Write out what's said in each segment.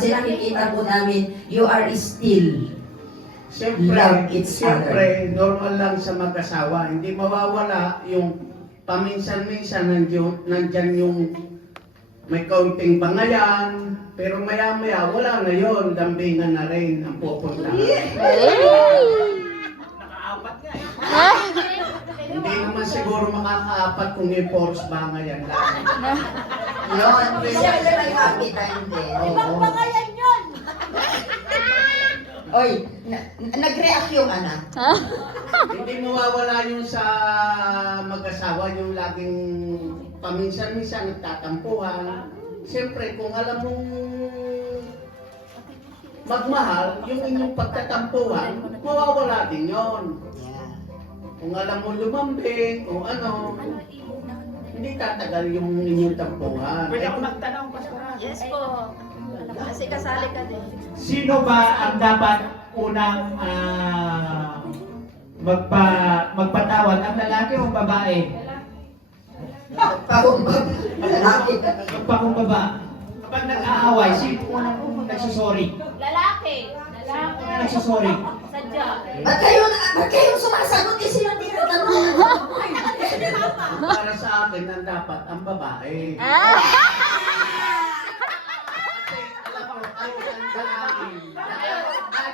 Kasi nakikita po namin, you are still Siyempre, love each other. siyempre, normal lang sa mag-asawa. Hindi mawawala yung paminsan-minsan nandyan yung may kaunting bangayan, pero maya-maya wala na yon, dambingan na rin ang pupunta. Nakaapat nga eh. Hindi naman siguro makakaapat kung may force bangayan lang. Yun, siyempre may happy time din. Oo. Oy, nag-react yung anak. Hindi mawawala yung sa mag-asawa, yung laging paminsan-minsan nagtatampuhan. Siyempre, kung alam mong magmahal, yung inyong pagtatampuhan, mawawala din yon. Yeah. Kung alam mo lumambing, kung ano, hindi tatagal yung inyong tampuhan. Pwede ako magtanong, Pastor. Yes po. Kasi kasali ka din. Sino ba ang dapat unang magpatawad? Ang lalaki o babae? Pahumbag. Lalaki. Magpakumbaba. Kapag nag-aaway, sino unang nagsusorry? Lalaki. Unang nagsusorry? Sadya. Ba't kayo sumasagot? Eh silang tinatanong. Para sa akin, ang dapat ang babae. Kasi alam mo, ay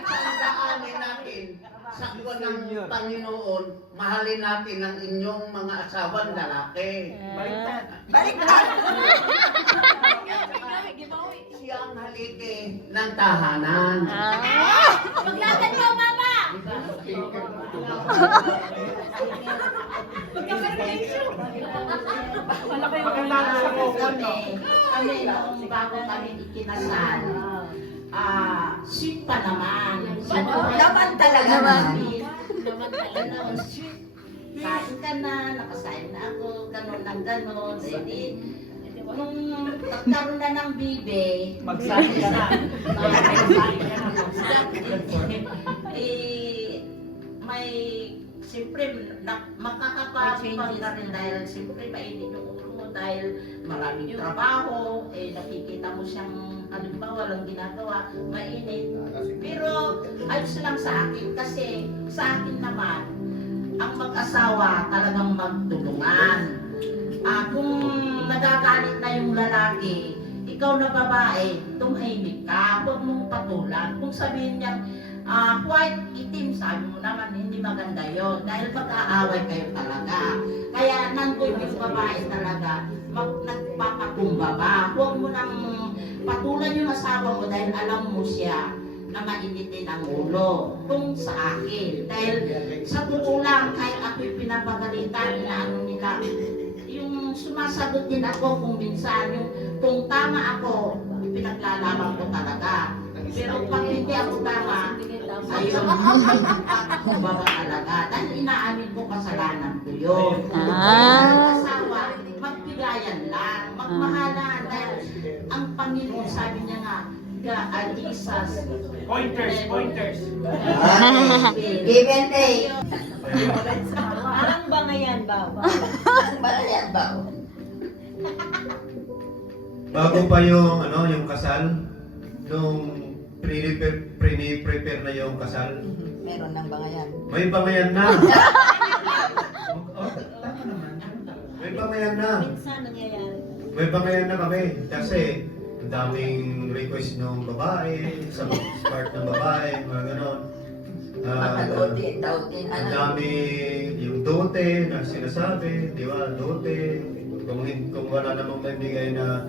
tandaanin natin sa buwan ng Panginoon, mahalin natin ang inyong mga asawang lalaki. Baliktad. Baliktad. Siya ang haligi ng tahanan. Maglatan mo, mama! Magandang sa kokon, no? Kami nung bago kami ikinasal, sweet pa naman. Naman talaga naman. Naman talaga. Kain ka na, nakasain na ako, gano'n ng gano'n. Nung nagkaroon na ng bibe, Magsabi ka na. may siyempre makakapagpag ka rin dahil siyempre mainit yung ulo mo dahil maraming trabaho, nakikita mo siyang halimbawa walang ginagawa, mainit. Pero ayos lang sa akin kasi sa akin naman, ang mag-asawa talagang magtulungan. Kung nagagalit na yung lalaki, ikaw na babae, tumahimik ka, huwag mong patulan. Kung sabihin niya, white, itim, sabi mo naman, hindi maganda yon dahil mag-aaway kayo talaga. Kaya nandun yung babae talaga, nagpapakumbaba. Huwag mo nang patulan yung asawa mo dahil alam mo siya na mainitin ang ulo. Kung sa akin, dahil sa totoo lang, kahit ako'y pinapagalitan na ano nila, yung sumasagot din ako kung minsan, yung kung tama ako, pinaglalaban ko talaga. Pero pag hindi ako tama, ayun, kumbaba talaga. Dahil inaamin ko kasalanan ko yun. Kaya asawa, magbigayan lang, magmahalan. Dahil ang Panginoon, sabi niya nga, Jesus. Pointers. Give and take. Parang bangayan ba? Balayan ba? Bago pa yung yung kasal, nung prepare na yung kasal, Meron ng bangayan. may bangayan na. Tama naman. May bangayan na. Minsan nangyayari. May bangayan na kami kasi ang daming request ng babae, sa part ng babae, mga ganon. Makalutin, dautin, Ang ano. dami yung dote na sinasabi, di ba? Dote. Kung wala namang maibigay na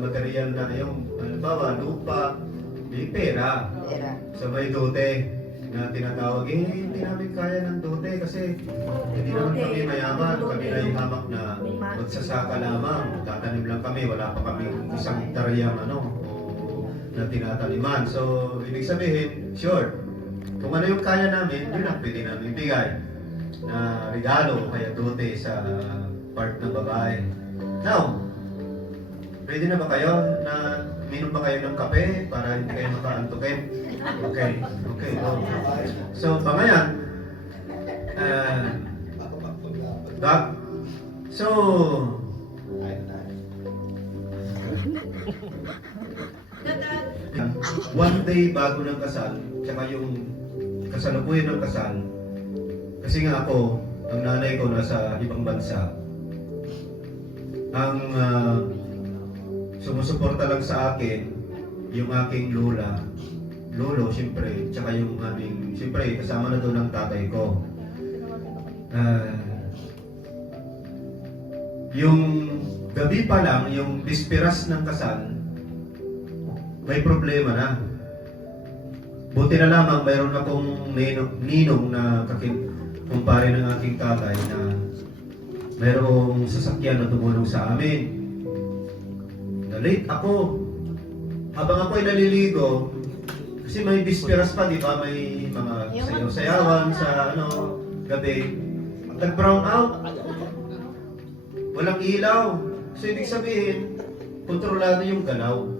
material na yung halimbawa, lupa, di pera. Pera. Sabay dote na tinatawag, hindi namin kaya ng dote kasi hindi naman kami mayaman, kami na hamak na magsasaka lamang, tatanim lang kami, wala pa kami isang hektaryang na tinataniman. So, ibig sabihin, sure, kung ano yung kaya namin, yun ang pwede namin bigay na regalo o kaya dote sa part ng babae. Now, ready na ba kayo na minom ba kayo ng kape para hindi kayo makaantukin? Okay, go. So, pangayan, so, one day bago ng kasal, tsaka yung kasalukuyan ng kasal. Kasi nga ako, ang nanay ko nasa ibang bansa. Ang sumusuporta lang sa akin, yung aking lolo, siyempre, tsaka yung aming, siyempre, kasama na doon ang tatay ko. Yung gabi pa lang, yung bisperas ng kasal, may problema na. Buti na lamang mayroon akong ninong na kumpare ng aking tatay na mayroong sasakyan na tumulong sa amin. Na-late ako. Habang ako'y naliligo, kasi may bisperas pa, di ba? May mga sayaw-sayawan sa gabi. Nag-brown out. Walang ilaw. So, ibig sabihin, kontrolado yung galaw.